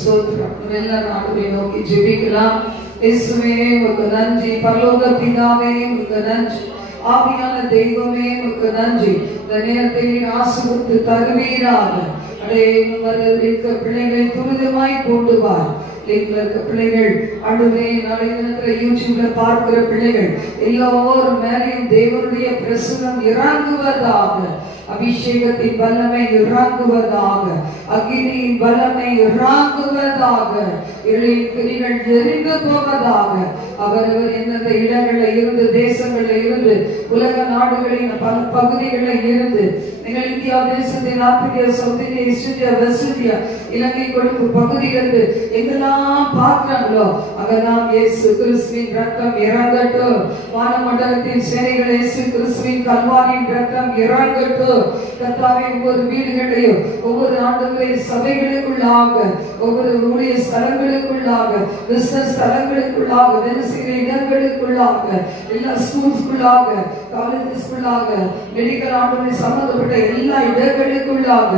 ஸ்தோத்திரம். எல்லாரும் ஆண்டவரை நோக்கி ஜெபிக்கலாம். இயேசுவே உமக்கு நன்றி. பரலோக பிதாவே உமக்கு நன்றி. ஆவியான தெய்வமே உமக்கு நன்றி. இந்த நேரத்தை ஆசீர்வதித்து தருவீராக. இருக்க பிள்ளைகளை துரிதமாய் கொண்டு வா. பிள்ளைகள் அடுவே நாளை தினத்துல யூடியூப்ல பார்க்கிற பிள்ளைகள் எல்லோரும் மேலேயும் தேவனுடைய பிரசன்னம் இறங்குவதாக. அபிஷேகத்தின் வல்லமை இறங்குவதாக. அக்னியின் வல்லமை இறங்குவதாக. இருளின் கிரிகள் எரிந்து போவதாக. அவரவர் எந்தெந்த இடங்களில் இருந்து, தேசங்களில் இருந்து, உலக நாடுகளின் பல பகுதிகளில் இருந்து, நீங்கள் இந்தியா தேசத்தின் Africa, South India, East India, West India, Ilankai Colombo பகுதியிலிருந்து எங்கெல்லாம் பார்க்கிறாங்களோ அங்கெல்லாம் இயேசு கிறிஸ்துவின் ரத்தம் இறங்கட்டும். வானமண்டலத்தின் சேனைகள் இயேசு கிறிஸ்துவின் கல்வாரியின் ரத்தம் இறங்கட்டும். கர்த்தாவே ஒவ்வொரு வீடுகளையும், ஒவ்வொரு ஆண்டுகளையும் சபைகளுக்குள்ளாக, ஒவ்வொரு ஊழிய ஸ்தலங்களுக்குள்ளாக, பிசினஸ் ஸ்தலங்களுக்குள்ளாக, தினசரி இடங்களுக்குள்ளாக, எல்லா ஸ்கூல்ஸ்குள்ளாக, காலேஜஸ்குள்ளாக, மெடிக்கல் ஆண்டுகளை சம்பந்தப்பட்ட எல்லா இடங்களுக்குள்ளாக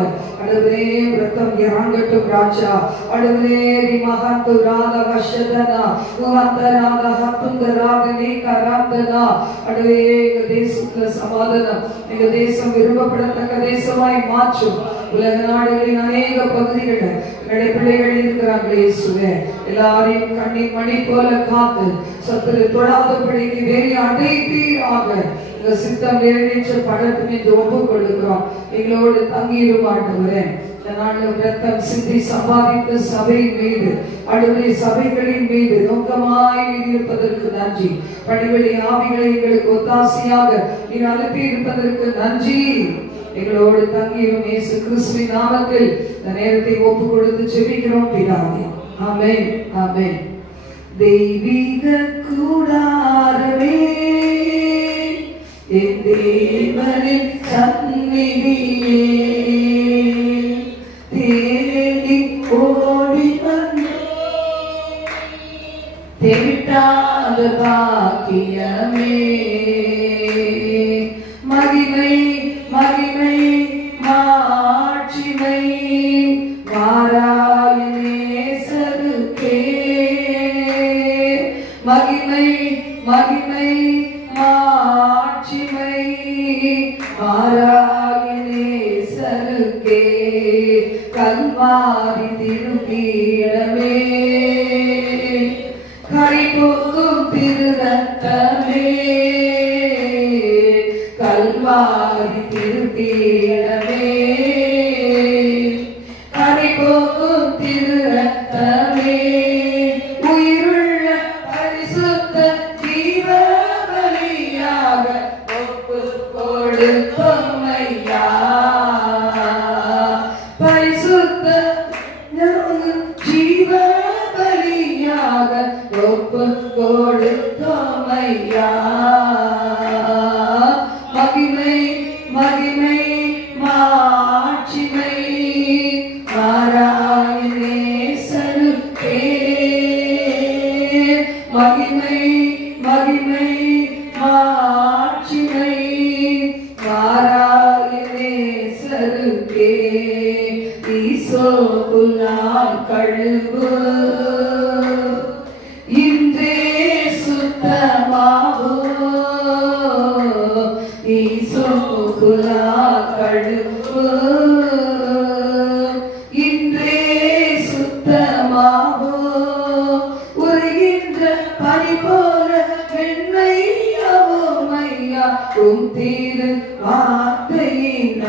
அடுவரே ரத்தம் இறங்கட்டும் ராஜா. அடுவரே மகந்து ராத வஷதனா முகந்தராத ஹத்துந்தராத நீகராந்தனா. அடுவே எங்க தேசத்துல சமாதானம், எங்க தேசம் விரும்பப்படத்தக்க தேசமாய் மாற்றும். உலக நாடுகளின் அநேக பகுதிகளில் என்னுடைய பிள்ளைகள் இருக்கிறார்கள் இயேசுவே. எல்லாரையும் கண்ணின் மணி போல காத்து சத்துரு தொடாதபடிக்கு வேறி அடைப்பீராக. இந்த சித்தம் நிறைவேற்றப்படட்டும் என்று ஒப்புக் கொடுக்கிறோம். எங்களோடு தங்கியிரும் ஆண்டவரே. ரத்தம் சிந்தி சம்பாதித்த சபை மீது, அடுவரை சபைகளின் மீது நோக்கமாய் இருப்பதற்கு நன்றி. பணிவெளி ஆவிகளை எங்களுக்கு ஒத்தாசையாக நீர் அனுப்பி இருப்பதற்கு நன்றி. எங்களோடு தங்கியும் இயேசு கிறிஸ்துவின் நாமத்தில் இந்த நேரத்தை ஒப்புக் கொடுத்து ஜெபிக்கிறோம் பிதாவே. ஆமென், ஆமென். தெய்வீக கூடாரமே, என் தேவனின் சந்நிதியே, தேடி ஓடி வந்தே தேட்டாத பாக்கியமே. மகிமை மகிமை மாட்சிமை மாறாய நேசருக்கே. மகிமை மகிமை மாட்சிமை மாறாய நேசருக்கே. கல்வாரி திருப்பீடமே, கரிபோக்கும் திருரத்தமே. கல்வாரி திருப்பீடமே, கரிபோக்கும் திருரத்தமே. உயிருள்ள பரிசுத்த ஜீவ பலியாக ஒப்புக் கொடுத்தோம் ஐயா. பரிசுத்த ஜீவ பலியாக ஒப்புக் கொடுத்தோம் ஐயா. மகிமை மகிமை மாட்சிமை மாறாய நேசருக்கே. மகிமை மகிமை மாட்சிமை மாறாய நேசருக்கே. ஈசோப்புனால் கழுவு இன்றே சுத்தமாவோ. ஈசோப்புனால் கழுவு இன்றே சுத்தமாவோ. உருகின்ற பனி போல வெண்மையாவும் ஐயா உம் திரு வார்த்தையினார்.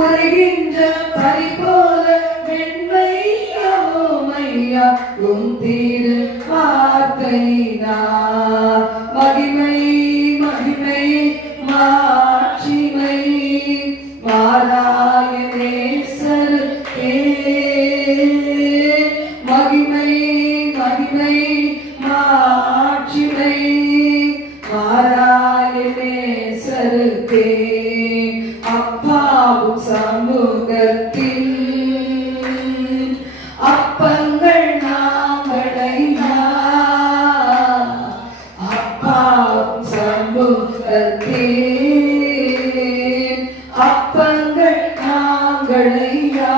உருகின்ற பனி போல வெண்மையாவும் ஐயா உம் திரு வார்த்தையினார். மகிமை மகிமை மாட்சிமை மாறாய நேசருக்கே. மகிமை மகிமை மாட்சிமை மாறாய நேசருக்கே. அப்பாவும் சமூகத்தில் அப்பங்கள் நாங்களையா. அப்பாவும் சமூகத்தில் அப்பங்கள் நாங்களையா.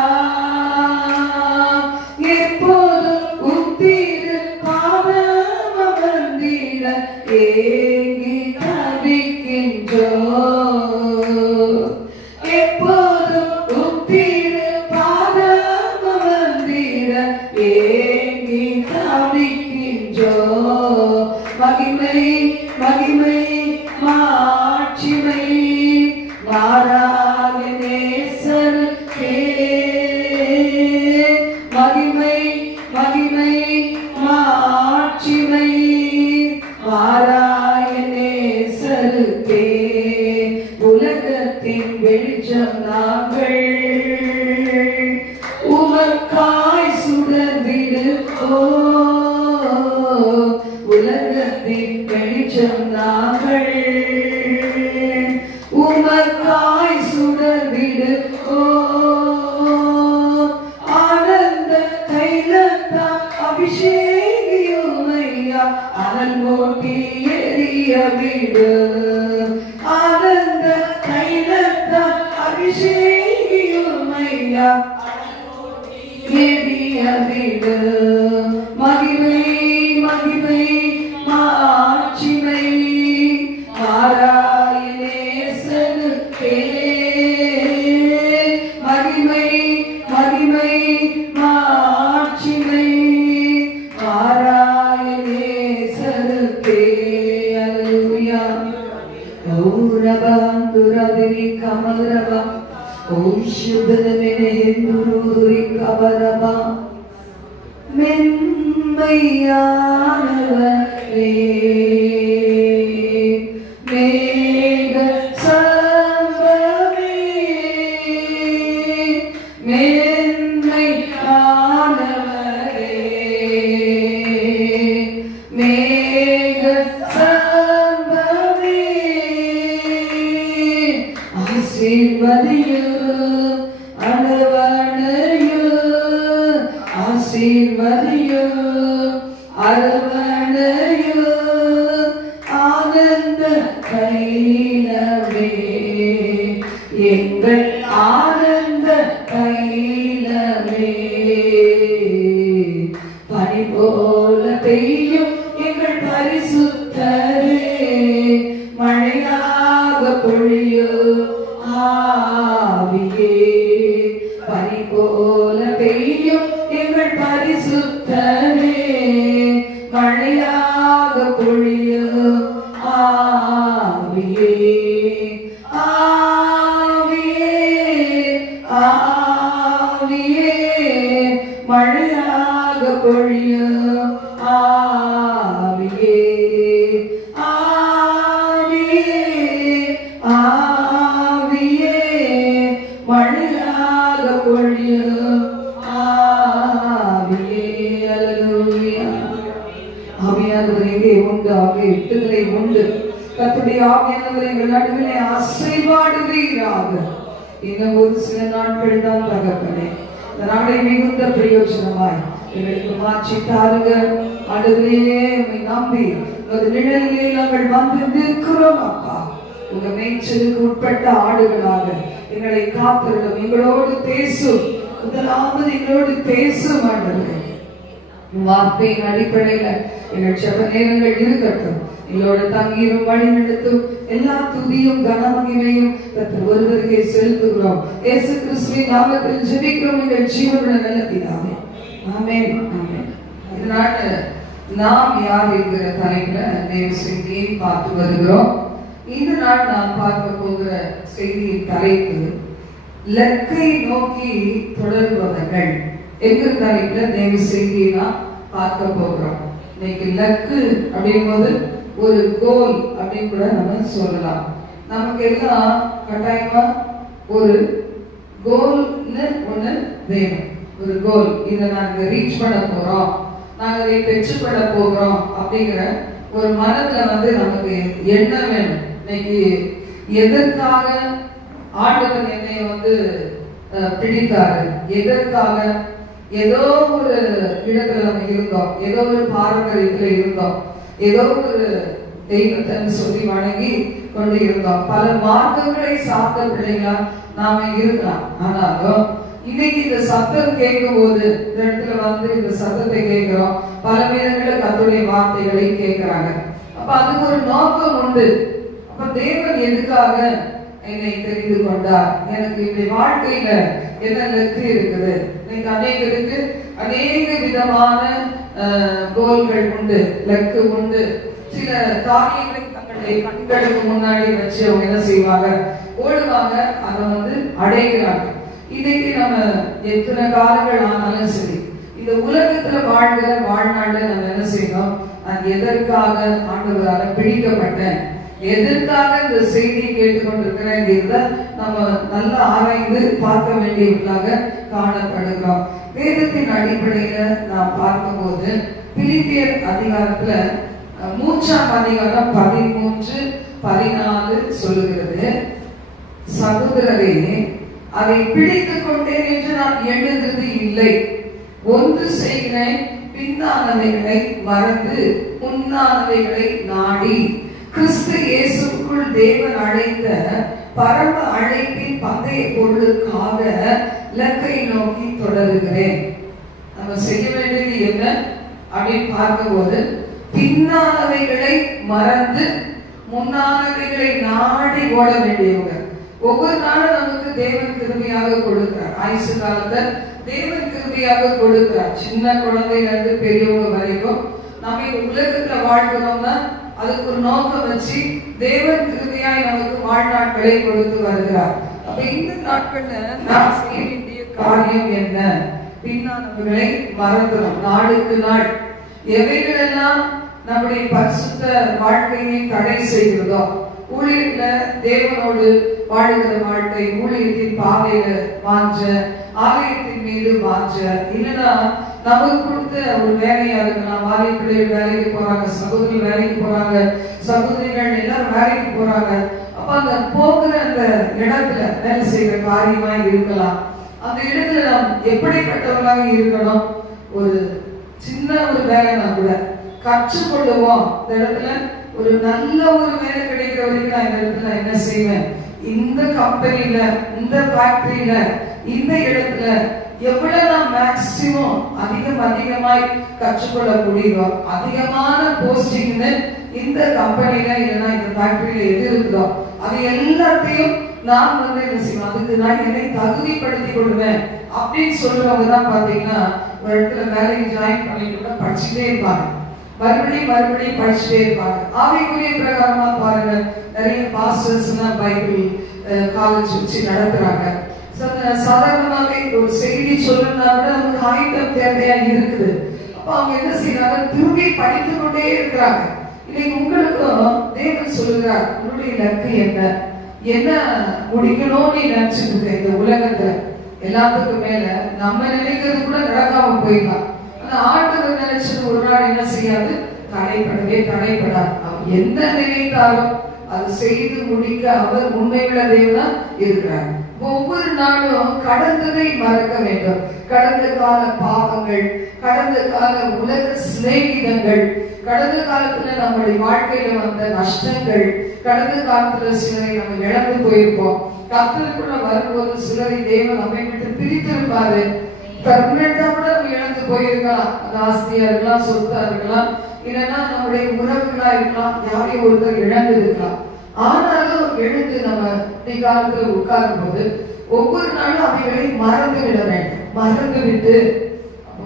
நேசருக்கே உலகத்தின் வெளிச்சம் நாங்கள் உமக்காய் சுடர்விடுவோம். உலகத்தின் வெளிச்சம் நாங்கள் உமக்காய் சுடர்விடுவோம். ஆனந்த தைலத்தால் அபிஷேகியோமையா அனல் மூட்டி எரிய விடு. ஆனந்த தைலத்தால் அபிஷேகியோமையா எரிய விடு. மகிமை மகிமை மாட்சிமை மாறாய நேசருக்கே. மகிமை மகிமை மாட்சிமை மாறாய நேசருக்கே. அல்லேலூயா. ஓரபம் துரதிரி கமரபம் ஓஷுதனமெனே துருதுரி கபரபா. மென்மையானவரே மேக சம்பவே. மென்மையானவரே மேக சம்பவே. ஆசீர்வதியோ அரவணையோ. ஆசீர்வதியோ அரவணையோ. ஆனந்த தைலமே எங்கள் ஆனந்த தைலமே. பனி போல பெய்யும் எங்கள் பரிசுத்தரே. மழையாக பொழியோ ஆவியே. பனி போல பெய்யும் எங்கள் பரிசுத்தரே. மழையாக பொழியோ ஆவியே. ஆவியே ஆவியே மழையாக பொழியோ ஆவியே. ஆவியே ஆவியே மழையாக பொழியோ ஆவியே. அல்லேலூயா. ஆவியானவர் எங்கே உண்டு? ஆகிய எட்டுகளை உண்டு. கர்த்தருடைய ஆவியானவர் எங்கள் நடுவிலே அசைவாடுவீராக. இன்னும் ஒரு சில நாட்கள் தான் தகப்பனே. இந்த நாளை மிகுந்த பிரயோஜனமாய் எங்களுக்கு மாற்றி தாருங்க. ஆண்டவரே உம்மை நம்பி உமது நிழலிலே நாங்கள் வந்து நிற்கிறோம் அப்பா. உங்க மேய்ச்சலுக்கு உட்பட்ட ஆடுகளாக எங்களை காத்திருக்கும். எங்களோடு பேசும். முதலாவது எங்களோடு பேசும் ஆண்டவரே. வார்த்தையின் அடிப்படையில எங்கள் செப நேரங்கள் இருக்கட்டும். எங்களோட தங்கீரும் வழி நடத்தும். எல்லா துதியும் கனமகிமையும் கர்த்தர் ஒருவருக்கே செலுத்துகிறோம். இயேசு கிறிஸ்துவின் நாமத்தில் ஜெபிக்கிறோம் எங்கள் ஜீவனுள்ள நல்ல பிதாவே. ஆமென் ஆமென். இதனால நாம் யார் என்கிற தலைப்புல தேவ செய்தியை பார்த்து வருகிறோம். இந்த நாள் நாம் பார்க்க போகிற செய்தியின் தலைப்பு லக்கை நோக்கி தொடர்பவர்கள் என்கிற தலைப்புல தேவ செய்தியை நாம் பார்க்க போகிறோம். இன்னைக்கு லக்கு அப்படிங்கும்போது ஒரு கோல் அப்படின்னு கூட நம்ம சொல்லலாம். நமக்கு எல்லாம் கட்டாயமா ஒரு கோல்னு ஒண்ணு வேணும். ஒரு கோல், இதை நாங்க ரீச் பண்ண போறோம், நாங்க இதை பெற்று பண்ண போகிறோம் அப்படிங்கிற ஒரு மனதுல நமக்கு என்ன வேணும். இன்னைக்கு எதற்காக ஆண்டவர் என்னை பிடித்தாரு, எதற்காக ஏதோ ஒரு இடத்துல நம்ம இருந்தோம், ஏதோ ஒரு பாரம்பரியத்துல இருந்தோம், ஏதோ ஒரு தெய்வத்தை சொல்லி வணங்கி கொண்டு இருந்தோம். பல மார்க்கங்களை சார்ந்த பிள்ளைங்களா நாம இருக்கலாம். ஆனாலும் இன்னைக்கு இந்த சத்தம் கேட்கும் போது இந்த இடத்துல இந்த சத்தத்தை கேட்கிறோம். பல பேர்களை கர்த்தருடைய வார்த்தைகளை கேட்கிறாங்க. அப்ப அதுக்கு ஒரு நோக்கம் உண்டு. அப்ப தேவன் எதுக்காக என்னை தெரிந்து கொண்டார், எனக்கு இந்த வாழ்க்கையில என்ன லக்கு இருக்குது. இன்னைக்கு அநேகருக்கு அநேக விதமான கோல்கள் உண்டு, லக்கு உண்டு. சில காரியங்களை தங்களுடைய கண்களுக்கு முன்னாடி வச்சு அவங்க என்ன செய்வாங்க, ஓடுவாங்க, அதை அடைகிறாங்க. இன்னைக்கு நம்ம எத்தனை காலங்கள் ஆனாலும் சரி, இந்த உலகத்துல வாழ்கிற வாழ்நாள்ல நம்ம என்ன செய்யணும், நான் எதற்காக ஆண்டவரால பிடிக்கப்பட்டேன், எதற்காக இந்த செய்தியை கேட்டுக்கொண்டிருக்கிறேன் நம்ம நல்ல ஆராய்ந்து பார்க்க வேண்டியவர்களாக காணப்படுகிறோம். வேதத்தின் அடிப்படையில நாம் பார்க்கும்போது பிலிப்பியர் அதிகாரத்துல 3ஆம் அதிகாரம் 13-14 சொல்லுகிறது, சகோதரரே, அதை பிடித்துக் கொண்டேன் என்று நான் எழுதுவது இல்லை. ஒன்று செய்கிறேன், பின்னானவைகளை மறந்து முன்னானவைகளை நாடி கிறிஸ்து இயேசுக்குள் தேவன் அழைத்த பரம அழைப்பின் பந்தய பொருளுக்காக இலக்கை நோக்கி தொடருகிறேன். நம்ம செய்ய வேண்டியது என்ன அப்படின்னு பார்க்கும்போது, பின்னானவைகளை மறந்து முன்னானவைகளை நாடி ஓட வேண்டியவங்க. ஒவ்வொரு நாளும் நமக்கு தேவன் கிருபையாக கொடுக்கிறார். ஆயுசு காலத்தை தேவன் கிருபையாக கொடுக்கிறார். சின்ன குழந்தையில இருந்து பெரியவங்க வரைக்கும் நம்ம உலகத்துல வாழ்கிறோம்னா அதுக்கு ஒரு நோக்கம் வச்சு தேவன் கிருபையாய் நமக்கு வாழ்நாட்களை கொடுத்து வருகிறார். அப்ப இந்த நாட்கள்ல நாம் செய்ய வேண்டிய காரியம் என்ன? பின்னானவர்களை மறந்துடும். நாளுக்கு நாள் எவைகளெல்லாம் நம்முடைய பரிசுத்த வாழ்க்கையை தடை செய்கிறதோ, ஊழியர்ல தேவனோடு வாழ்கிற வாழ்க்கை, ஊழியத்தின் பாதையில வாஞ்ச, ஆலயத்தின் மீது வாஞ்ச, இல்லைன்னா நமக்கு கொடுத்த ஒரு வேலையா இருக்கலாம். வாலி பிள்ளைகள் வேலைக்கு போறாங்க, சகோதரி வேலைக்கு போறாங்க, சகோதரிகள் எல்லாரும் வேலைக்கு போறாங்க. அப்ப அந்த போகிற அந்த இடத்துல வேலை செய்யற காரியமா இருக்கலாம். அந்த இடத்துல நாம் எப்படிப்பட்டவர்களாக இருக்கணும்? ஒரு சின்ன ஒரு வேலைனா கூட கற்றுக்கொள்ளுவோம். இந்த இடத்துல ஒரு நல்ல ஒரு வேலை கிடைக்கிற வரைக்கும் நான் இந்த இடத்துல என்ன செய்வேன், இந்த கம்பெனில, இந்த ஃபேக்டரியில, இந்த இடத்துல எவ்வளவு நான் மேக்சிமம் அதிகமாய் கற்றுக்கொள்ள முடியுதோ, அதிகமான போஸ்டிங் இந்த கம்பெனில இல்லைன்னா இந்த ஃபேக்டரியில எது இருக்குதோ அது எல்லாத்தையும் நான் என்ன செய்வேன், அதுக்கு நான் என்னை தகுதிப்படுத்திக் கொள்வேன் அப்படின்னு சொல்றவங்க தான் பாத்தீங்கன்னா ஒரு இடத்துல வேலைக்கு ஜாயின் பண்ணிட்டு படிச்சுட்டே இருப்பாங்க, மறுபடியும் படிச்சுட்டே இருப்பாங்க. ஆவிக்குரிய பிரகாரமா பாருங்க, நிறைய பாஸ்டர்ஸ் எல்லாம் பைபிள் காலேஜ் வச்சு நடத்துறாங்க. சாதாரணமாவே ஒரு செய்தி சொல்லணும்னா கூட நமக்கு ஆயுதம் தேவையா இருக்குது. அப்ப அவங்க என்ன செய்யறாங்க, திரும்பி படித்துக் கொண்டே இருக்கிறாங்க. இன்னைக்கு உங்களுக்கும் தேவன் சொல்லுகிறார், உங்களுடைய இலக்கு என்ன முடிக்கணும்னு நீ நினைச்சிட்டு இருக்க இந்த உலகத்துல. எல்லாத்துக்கும் மேல நம்ம நினைக்கிறது கூட நடக்காம போயிடலாம். ஆனா ஆண்டவர் நினைச்சது ஒரு நாள் என்ன செய்யாது, தடைப்படாது. அவர் என்ன நினைத்தாலும் அது செய்து முடிக்க அவர் உண்மையுள்ள தேவனா இருக்கிறார். ஒவ்வொரு நாளும் கடந்ததை மறக்க வேண்டும். கடந்த கால பாவங்கள், கடந்த கால உலக சிநேகிதங்கள், கடந்த காலத்துல நம்முடைய வாழ்க்கையில வந்த நஷ்டங்கள், கடந்த காலத்துல சிலரை நம்ம இழந்து போயிருப்போம். கர்த்தருக்குள்ள வரும்போது சிலரை தேவன் நம்மை விட்டு பிரித்திருப்பாரு. பெர்மனண்டா கூட நம்ம இழந்து போயிருக்கலாம். அது ஆஸ்தியா இருக்கலாம், சொத்தா இருக்கலாம், இல்லைன்னா நம்முடைய உறவுகளா இருக்கலாம், யாரையும் ஒருத்தர் இழந்து இருக்கலாம். ஆனாலும் எழுந்து நம்ம காலத்துல உட்காரும் போது ஒவ்வொரு நாளும் அவைகளை மறந்து விட வேண்டும். மறந்து விட்டு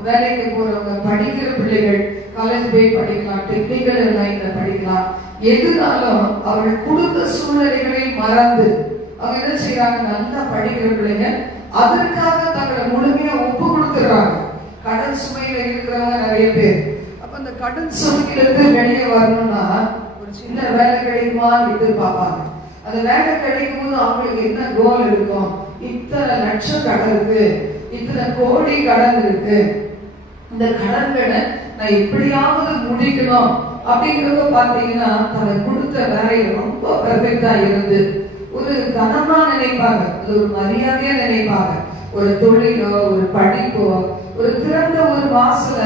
வேலைக்கு போறவங்க, படிக்கிற பிள்ளைகள் காலேஜ் போய் படிக்கலாம், டெக்னிக்கல் லைன்ல படிக்கலாம், எதுனாலும் அவர்கள் கொடுத்த சூழ்நிலைகளை மறந்து அவங்க என்ன செய்யறாங்க, நல்லா படிக்கிற பிள்ளைங்க அதற்காக தங்களை முழுமையா ஒப்பு கொடுத்துறாங்க. கடன் சுமையில இருக்கிறவங்க நிறைய பேர். அப்ப அந்த கடன் சுமையிலிருந்து வெளியே வரணும்னா ஒரு சின்ன வேலை கிடைக்குமா எதிர்பார்ப்பாங்க. அந்த வேலை கிடைக்கும் போது அவங்களுக்கு என்ன கோல் இருக்கும், இத்தனை லட்சம் கடன் இருக்கு, இத்தனை கோடி கடன் இருக்கு, இந்த கடன்களை நான் எப்படியாவது முடிக்கணும் அப்படிங்கறத பாத்தீங்கன்னா தன்னை கொடுத்த வேலை ரொம்ப பெர்ஃபெக்டா இருந்து ஒரு கனமா நினைப்பாங்க, அது ஒரு மரியாதையா நினைப்பாங்க. ஒரு தொழிலோ, ஒரு படிப்போ, ஒரு திறந்த ஒரு வாசல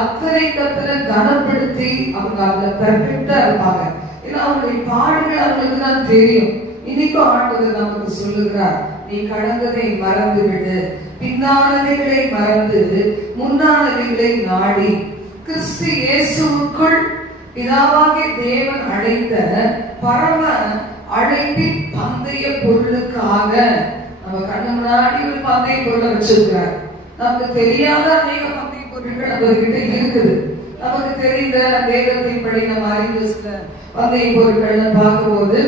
அத்தனை கத்துல கனப்படுத்தி அவங்க அதுல பெர்ஃபெக்டா இருப்பாங்க. ஏன்னா அவங்களுடைய பாடுகள் அவங்களுக்கு தான் தெரியும். இன்னைக்கும் ஆண்டவர் நமக்கு சொல்லுகிறார், நீ கடந்ததை மறந்து விடு, பின்னானவைகளை மறந்து முன்னானவைகளை நாடி கிறிஸ்து இயேசுவுக்குள் பிதாவாகிய தேவன் அழைத்த பரம அழைப்பின் பந்தய பொருளுக்காக. நம்ம கண்ணு முன்னாடி ஒரு பந்தய பொருளை வச்சிருக்கிறார். நமக்கு தெரியாத அநேக பந்தய பொருட்கள் அவர்கிட்ட இருக்குது. நமக்கு தெரிந்த வேதத்தின் படி நம்ம அறிந்த சில பந்தய பொருட்கள் பார்க்கும்போது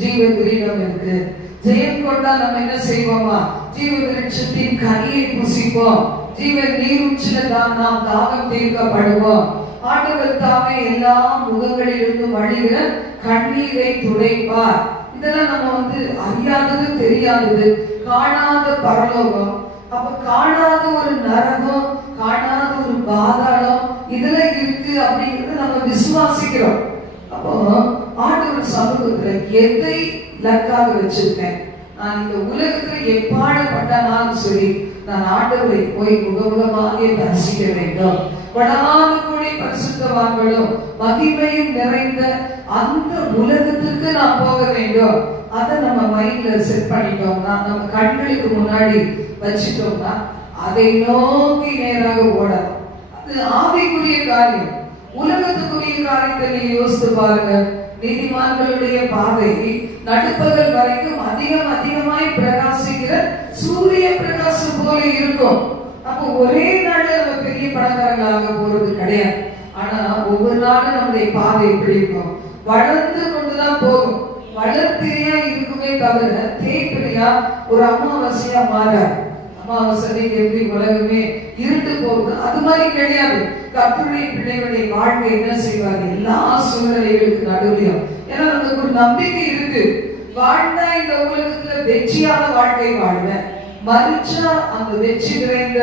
ஜீவ கிரீடம் இருக்கு. ஜெயம் கொண்டா நம்ம என்ன செய்வோமா, ஜீவ விருட்சத்தின் கனியை புசிப்போம், ஜீவ நீரூற்றில தான் நாம் தாகம் தீர்க்கப்படுவோம். ஆண்டவர் தாமே எல்லா முகங்களிலிருந்து வழிகிற கண்ணீரை துடைப்பார். இதெல்லாம் நம்ம அறியாதது, தெரியாதது, காணாத பரலோகம், அப்ப காணாத ஒரு நரகம், காணாத ஒரு பாதாளம் இதுல இருக்கு அப்படிங்கறத நம்ம விசுவாசிக்கிறோம். அப்போ ஆண்டவர் சமூகத்துல எதை லக்காக வச்சிருக்கேன்? நான் இந்த உலகத்துல எப்பாடுபட்டாலும் சரி, நான் ஆண்டவரை போய் முகமுகமாக தரிசிக்க வேண்டும். படாது கூடி பரிசுத்தவான்களும் மகிமையும் நிறைந்த அந்த உலகத்துக்கு நான் போக வேண்டும். அதை நம்ம மைண்ட்ல செட் பண்ணிட்டோம்னா, நம்ம கண்களுக்கு முன்னாடி வச்சுட்டோம்னா, அதை நோக்கி நேராக ஓடலாம். அது ஆவிக்குரிய காரியம். உலகத்துக்குரிய காரியத்தை நீங்க யோசித்து பாருங்க. நீதிமான்களுடைய பாதை நடுப்பகல் வரைக்கும் அதிகமாய் பிரகாசிக்கிற சூரிய பிரகாசம் போல இருக்கும். அப்போ ஒரே நாள் நம்ம பெரிய பணக்காரங்களாக போறது கிடையாது. ஆனா ஒவ்வொரு நாளும் நம்முடைய பாதை எப்படி இருக்கும்? வளர்ந்து கொண்டுதான் போகும். வளர்த்திரியா இருக்குமே தவிர தேய்பிரியா ஒரு அமாவாசையா மாறாது. அமாவாசை எப்படி உலகமே இருட்டு போகுது, அது மாதிரி கிடையாது. கர்த்தருடைய பிள்ளைகளுடைய வாழ்க்கை என்ன செய்வார்? எல்லா சூழ்நிலைகளுக்கு நடுவிலும், ஏன்னா நமக்கு ஒரு நம்பிக்கை இருக்கு. வாழ்ந்தா இந்த உலகத்துல வெற்றியான வாழ்க்கை வாழ்வேன், மறிச்சா அந்த வெற்றி நிறைந்த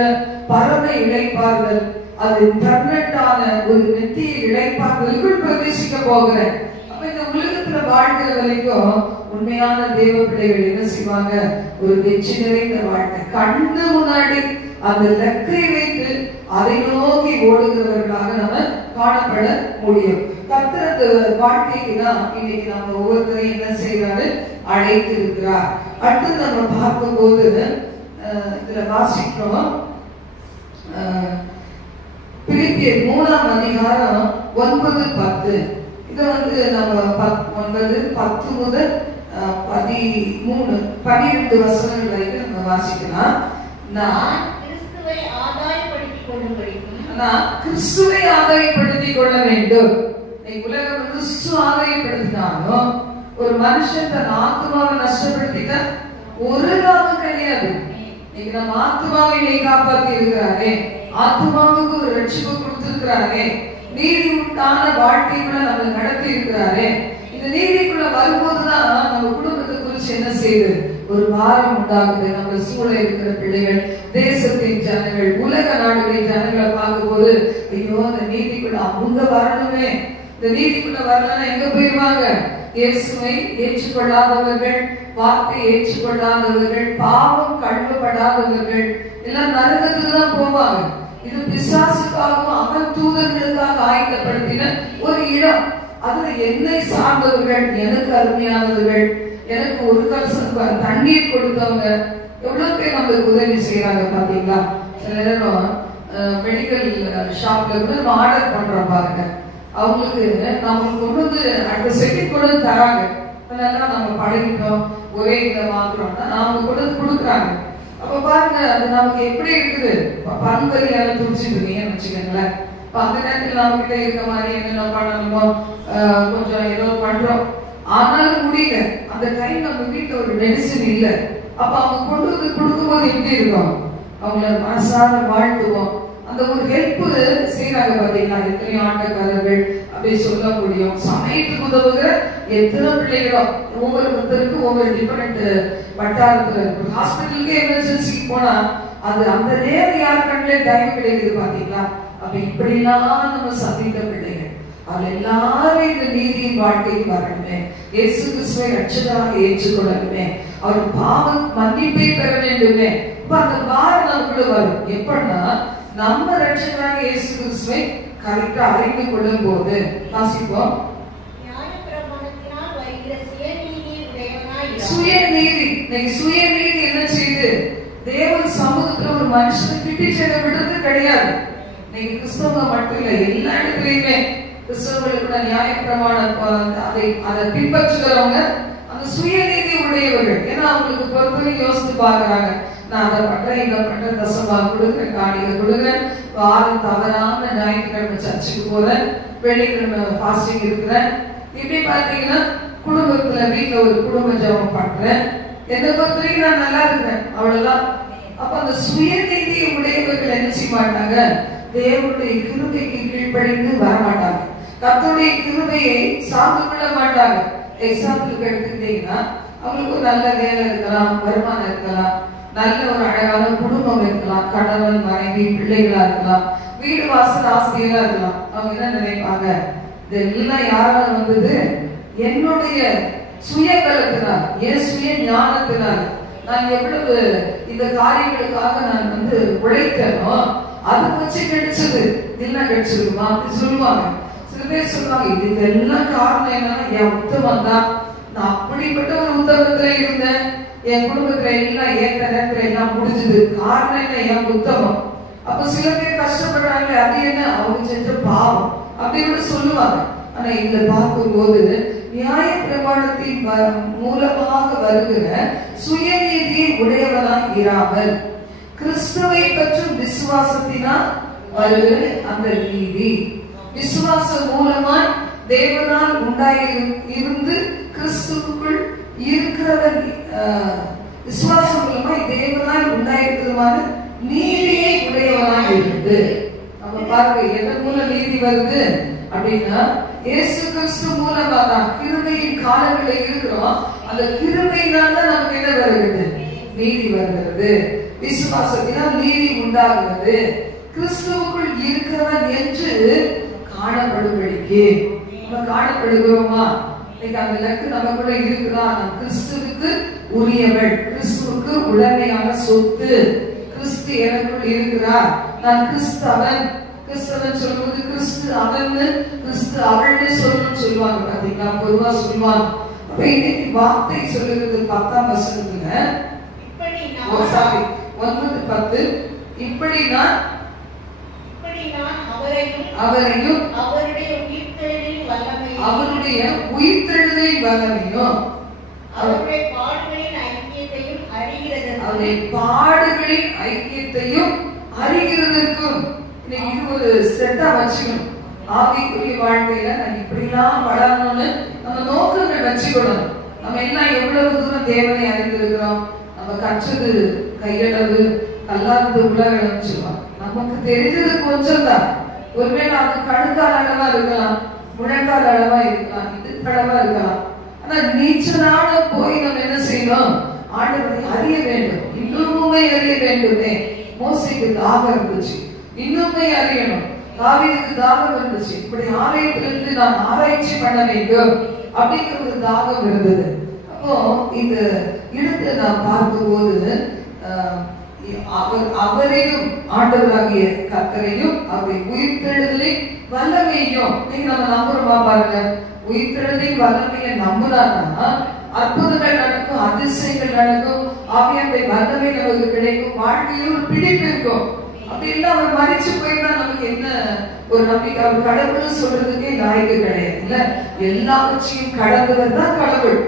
பரம இளைப்பாறுதல், அது பெர்மனன்டான ஒரு நித்திய இளைப்பாறுதலுக்குள் பிரவேசிக்க போகிறேன். அப்ப இந்த உலகத்துல வாழ்க்கிற வரைக்கும் உண்மையான தேவ பிள்ளைகள் என்ன செய்வாங்க? ஒரு வெற்றி நிறைந்த வாழ்க்கை கண்ணு முன்னாடி அந்த லக்கை வைத்து அதை நோக்கி ஓடுகிறவர்களாக நம்ம காணப்பட முடியும். கர்த்தர் வாழ்க்கைக்கு தான் இன்னைக்கு நம்ம ஒவ்வொருத்தரையும் என்ன செய்யறாரு? அழைத்து இருக்கிறார். அடுத்து நம்ம பார்க்கும்போது இதுல வாசிக்கிறோம், பிலிப்பியர் 3ஆம் அதிகாரம் 9-10. இத நம்ம 9, 10 முதல் 13, 12 வசனங்கள் வரைக்கும் நம்ம வாசிக்கலாம். நான் கிறிஸ்துவை ஆதாயப்படுத்திக் கொள்ள வேண்டும். உலகம் கிறிஸ்து ஆதாயப்படுத்தினாலும் ஒரு மனுஷன் தன் ஆத்மாவை நஷ்டப்படுத்திக்க ஒரு லாபம் கிடையாது. இன்னைக்கு நம்ம ஆத்மாவை காப்பாற்றி இருக்கிறாரே, ஆத்மாவுக்கு ஒரு ரட்சிப்பு கொடுத்திருக்கிறாரே, நீதி உண்டான வாழ்க்கைக்குள்ள நம்ம நடத்தி இருக்கிறாரே. இந்த நீதிக்குள்ள வரும்போதுதான் நம்ம குடும்பத்தை குறிச்சு என்ன செய்யுது? ஒரு பாரம் உண்டாகுது. நம்ம சூழ இருக்கிற பிள்ளைகள், தேசத்தின் ஜனங்கள், உலக நாடுகளின் ஜனங்களை பார்க்கும்போது, ஐயோ இந்த நீதிக்குள்ள அவங்க வரணுமே, இந்த நீதிக்குள்ள வரலன்னா எங்க போயிருவாங்க? இயேசுவை ஏற்றுக்கொள்ளாதவர்கள், வார்த்தை ஏற்றுக்கொள்ளாதவர்கள், பாவம் கழுவப்படாதவர்கள் எல்லாம் நரகத்துக்கு தான் போவாங்க. இது பிசாசுக்காகவும் அவன் தூதர்களுக்காக ஆயத்தப்படுத்தின ஒரு இடம். அதுல என்னை சார்ந்தவர்கள், எனக்கு அருமையானவர்கள், எனக்கு ஒரு கலசம் தண்ணீர் கொடுத்தவங்க எவ்வளவு பேர் நம்மளுக்கு உதவி செய்யறாங்க பாத்தீங்களா? சில நேரம் மெடிக்கல் ஷாப்ல கூட நம்ம ஆர்டர் பண்றோம் பாருங்க, அவங்களுக்கு நம்மளுக்கு கொண்டு அடுத்த செகண்ட் கொண்டு தராங்க. அதனால நம்ம பழகிட்டோம், ஒரே இதை வாங்குறோம்னா அவங்க கொண்டு கொடுக்குறாங்க. அப்ப பாருங்க அது நமக்கு எப்படி இருக்குது? பண்பறியால துடிச்சிட்டு இருக்கீங்கன்னு வச்சுக்கோங்களேன். அந்த நேரத்தில் நம்ம கிட்ட இருக்க மாதிரி என்னென்ன பண்ணணுமோ கொஞ்சம் ஏதோ பண்றோம், ஆனாலும் முடியல. அந்த டைம் நம்ம வீட்டுல ஒரு மெடிசன் இல்ல. அப்ப அவங்க கொண்டு வந்து கொடுக்கும்போது எப்படி இருக்கும்? அவங்கள மனசார வாழ்த்துவோம். அந்த ஒரு ஹெல்ப் செய்யறாங்க பாத்தீங்களா? எத்தனையோ ஆட்டக்காரர்கள் அப்படி சொல்ல முடியும். சமயத்துக்கு உதவுகிற எத்தனை பிள்ளைகளோ, ஒவ்வொருத்தருக்கும் ஒவ்வொரு டிஃபரெண்ட் வட்டாரத்துல இருக்கு. ஹாஸ்பிட்டலுக்கு எமர்ஜென்சிக்கு போனா அது அந்த நேரம் யார் கண்ணிலே தயவு கிடைக்குது பாத்தீங்களா? அப்ப இப்படிலாம் நம்ம சந்தித்த பிள்ளைகள், அது எல்லாரும் இந்த நீதியின் வாழ்க்கைக்கு வரணுமே, இயேசு கிறிஸ்துவை ரட்சகராக ஏற்றுக்கொள்ளணுமே, அவர் பாவ மன்னிப்பை பெற வேண்டுமே. இப்ப அந்த பாரம் நமக்குள்ள வரும். எப்படின்னா நம்ம ரட்சகராக இயேசு கிறிஸ்துவை கரெக்டா அறிந்து கொள்ளும் போது. வாசிப்போம். சுயநீதி. இன்னைக்கு சுயநீதி என்ன செய்யுது? தேவன் சமூகத்துல ஒரு மனுஷனை கிட்டி செல்ல விடுறது கிடையாது. இன்னைக்கு கிறிஸ்தவங்க மட்டும் இல்ல, எல்லா இடத்துலயுமே கிறிஸ்தவர்களுக்கு நியாய பிரமாணம் அதை பின்பற்றுகிறவங்க அந்த சுயநீதி உடையவர்கள். ஏன்னா அவங்களுக்கு பொறுத்தவரை யோசித்து பாக்குறாங்க, நான் அதை பண்றேன், இதை பண்றேன், தசமா கொடுக்குறேன், காணிக்கை கொடுக்குறேன், வாரம் தவறாம ஞாயிற்றுக்கிழமை சர்ச்சுக்கு போறேன், வெள்ளிக்கிழமை ஃபாஸ்டிங் இருக்கிறேன். இப்படி பாத்தீங்கன்னா குடும்பத்துல வீட்டுல ஒரு குடும்ப ஜபம் பண்றேன், என்னை பொறுத்தவரைக்கும் நான் நல்லா இருக்கிறேன், அவ்வளவுதான். அப்ப அந்த சுயநீதி உடையவர்கள் என்ன செய்ய மாட்டாங்க? தேவனுடைய கிருபைக்கு கீழ்ப்படிந்து வரமாட்டாங்க. கர்த்தருடைய கிருபையை சார்ந்து கொள்ள மாட்டாங்க. எக்ஸாம்பிளுக்கு எடுத்துக்கிட்டீங்கன்னா, அவங்களுக்கு ஒரு நல்ல வேலை இருக்கலாம், வருமானம் இருக்கலாம், நல்ல ஒரு அழகான குடும்பம் இருக்கலாம், கணவன் மனைவி பிள்ளைகளா இருக்கலாம், வீடு வாசல் ஆசிரியரா இருக்கலாம். அவங்க என்ன நினைப்பாங்க, இதெல்லாம் யாரால வந்தது? என்னுடைய சுய பலத்தினால், என் சுய ஞானத்தினால் நான் எவ்வளவு இந்த காரியங்களுக்காக நான் உழைத்தனோ அதை வச்சு கிடைச்சது, இதெல்லாம் கிடைச்சிருக்குமா அப்படி சொல்லுவாங்க. சில பேர் சொல்லுவாங்க, இதுக்கு எல்லாம் காரணம் என்னன்னா என் உத்தமம் தான். நான் அப்படிப்பட்ட ஒரு உத்தமத்துல இருந்தேன், என் குடும்பத்துல எல்லாம் ஏற்ற நேரத்துல எல்லாம் முடிஞ்சது, காரணம் என்ன? என் உத்தமம். அப்ப சில பேர் கஷ்டப்படுறாங்க, அது என்ன? அவங்க செஞ்ச பாவம் அப்படின்னு சொல்லுவாங்க. ஆனா இதுல பார்க்கும்போது நியாய பிரமாணத்தின் மூலமாக வருகிற சுயநீதியை உடையவனாய் இராமல் கிறிஸ்துவை பற்றும் விசுவாசத்தினால் வருகிற அந்த நீதி, விசுவாசம் மூலமாய் தேவனால் உண்டாயிருந்து கிறிஸ்துவுக்குள் இருக்கிறவன், விசுவாசம் மூலமாய் தேவனால் உண்டாயிருக்கிறதுமான நீதியை உடையவனாய் இருந்து. நம்ம பாருங்க, எதன் மூலம் நீதி வருது அப்படின்னா, இயேசு கிறிஸ்து மூலமா தான் கிருபையின் காலங்களில் இருக்கிறோம். அந்த கிருபையினால தான் நமக்கு என்ன வருகிறது? நீதி வருகிறது. விசுவாசத்தினால் நீதி உண்டாகிறது, கிறிஸ்துவுக்குள் இருக்கிறவன் என்று காணப்படும்படிக்கு. நம்ம காணப்படுகிறோமா? இன்னைக்கு அந்த இலக்கு நமக்குள்ள இருக்குதா? நான் கிறிஸ்துவுக்கு உரியவள், கிறிஸ்துவுக்கு உடமையான சொத்து, கிறிஸ்து எனக்குள் இருக்கிறார், நான் கிறிஸ்தவன். கிறிஸ்தவன் சொல்வது கிறிஸ்து அவன், கிறிஸ்து அவள்னு சொல்லணும்னு சொல்லுவாங்க. பாத்தீங்களா, பொதுவா சொல்லுவாங்க. அப்ப இன்னைக்கு வார்த்தை சொல்லுகிறது 10ஆம் வசனத்துல, 9:10, இப்படி நான் அவரையும் அவருடைய உயிர்த்தெழுதலின் வல்லமையும் அவருடைய பாடுகளின் ஐக்கியத்தையும் அறிகிறதற்கும். இன்னைக்கு இது ஒரு செட்டா வச்சுக்கணும். ஆவிக்குரிய வாழ்க்கையில நான் இப்படிலாம் வளரணும்னு நம்ம நோக்கங்கள் வச்சுக்கணும். நம்ம எல்லாம் எவ்வளவு தூரம் தேவனை அறிந்திருக்கிறோம்? நம்ம கற்றது கையளவு, கல்லாதது உலகம் சொல்லுவாங்க. நமக்கு தெரிஞ்சது கொஞ்சம் தான். ஒருவேளை அது கணுக்கால் அளவா இருக்கலாம், முழங்கால் அளவா இருக்கலாம், இது அளவா இருக்கலாம். ஆனா நீச்சலான போய் நம்ம என்ன செய்யணும்? ஆண்டவரை அறிய வேண்டும், இன்னுமே அறிய வேண்டுமே. மோசேக்கு தாகம் இருந்துச்சு, இன்னுமே அறியணும். தாவீதுக்கு தாகம் இருந்துச்சு, இப்படி ஆலயத்திலிருந்து நான் ஆராய்ச்சி பண்ண வேண்டும் அப்படிங்கிற ஒரு தாகம் இருந்தது. அப்போ இந்த இடத்துல நான் பார்க்கும்போது அவரையும் ஆண்டவராகிய கர்த்தரையும் அவருடைய உயிர்த்தெழுதலை வல்லமையும் நீங்க நம்ம நம்புறோமா? பாருங்க, உயிர்த்தெழுதலை வல்லமையை நம்புறாங்கன்னா அற்புதங்கள் நடக்கும், அதிசயங்கள் நடக்கும், ஆவியானுடைய வல்லமை நமக்கு கிடைக்கும், வாழ்க்கையில் ஒரு பிடிப்பு இருக்கும். அப்படி இல்லை அவர் மறிச்சு போயிருந்தா நமக்கு என்ன ஒரு நம்பிக்கை? அவர் கடவுள் சொல்றதுக்கே லாய்க்கு கிடையாது. இல்ல, எல்லாவற்றையும் கடந்தவர் தான் கடவுள்,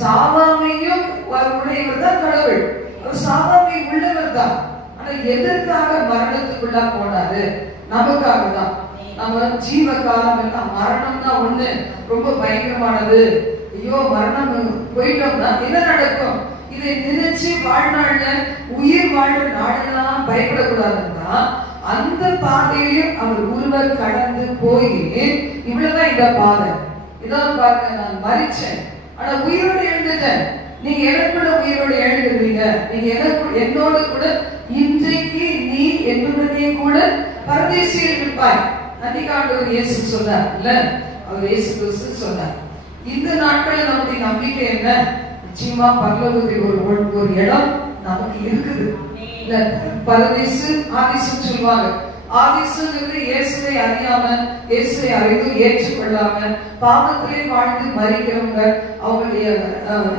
சாவாமையும் உடையவர் தான் கடவுள். அவர் சாவாமை உள்ளவர் தான். ஆனா எதற்காக மரணத்துக்குள்ள போனாரு? நமக்காக தான். நம்ம ஜீவ காலம் எல்லாம் மரணம்னா ஒண்ணு ரொம்ப பயங்கரமானது. ஐயோ மரணம் போயிட்டோம்னா என்ன நடக்கும்? இதை நினைச்சு வாழ்நாள்ல உயிர் வாழ்ற நாடெல்லாம் பயப்படக்கூடாதுன்னா அந்த பாதையிலும் அவர் ஒருவர் கடந்து போய் இவ்வளவுதான் இந்த பாதை. இதான் பாருங்க, நான் மறிச்சேன் ஆனா உயிரோடு எழுந்துட்டேன். நீங்க எனக்குள்ள உயிரோடு எழுந்துருவீங்க. நீங்க என்னோடு கூட இன்றைக்கு நீ என்னுடனே கூட பரதேசியில் இருப்பாய். நதிகாண்டவர் இயேசு சொன்னார் இல்ல, அவர் இயேசு கிறிஸ்து சொன்னார். இந்த நாட்கள் நம்முடைய நம்பிக்கை என்ன? நிச்சயமா பரலோகத்தில் ஒரு இடம் நமக்கு இருக்குது. இல்ல, பரதேசு ஆதிசம் சொல்லுவாங்க. ஆதிசங்கிறது இயேசுவை அறியாம, இயேசுவை அறிந்து ஏற்றுக்கொள்ளாம பாவத்திலே வாழ்ந்து மறிக்கிறவங்க அவங்களுடைய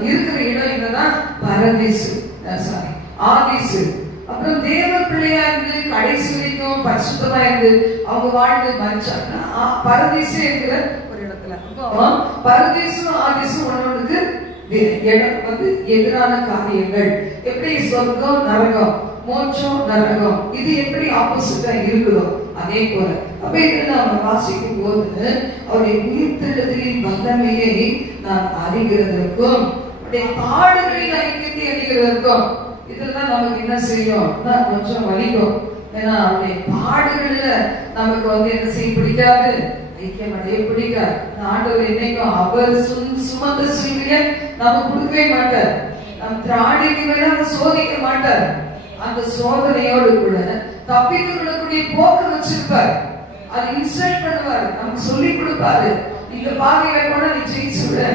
இருக்கிற இடம் என்னதான் பரதேசு, சாரி ஆதிசு. அப்புறம் தேவ பிள்ளையா இருந்து கடைசி வரைக்கும் பரிசுத்தமா இருந்து அவங்க வாழ்ந்து மறிச்சாங்கன்னா பரதேசு என்கிற ஒரு இடத்துல. பரதேசும் ஆதிசும் ஒன்னொன்றுக்கு இடம் எதிரான காரியங்கள். எப்படி சொர்க்கம் நரகம், மோட்சம் நரகம், இது எப்படி ஆப்போசிட்டா இருக்குதோ அதே போல. அப்ப இதை நாம வாசிக்கும் போது அவருடைய உயிர்த்தெழுதலின் வல்லமையை நான் அறிகிறதற்கும் அவருடைய பாடுகளின் ஐக்கியத்தை அறிகிறதற்கும் இதெல்லாம் நமக்கு என்ன செய்யும்? கொஞ்சம் வலிக்கும். ஏன்னா அவருடைய பாடுகள்ல நமக்கு என்ன செய்ய பிடிக்காது, ஐக்கியம் அடைய பிடிக்காது. ஆண்டவர் என்னைக்கும் அவர் சுமந்த சிலுவையை நம்ம கொடுக்கவே மாட்டார். நம் திராணிக்கு மேல சோதிக்க மாட்டார். அந்த சோதனையோடு கூட தப்பித்து கொள்ளக்கூடிய போக்கு வச்சிருப்பார். அது இன்ஸ்ட்ரக்ட் பண்ணுவாரு, நமக்கு சொல்லி கொடுப்பாரு. இந்த பாதையில கூட நீ ஜெயிச்சுட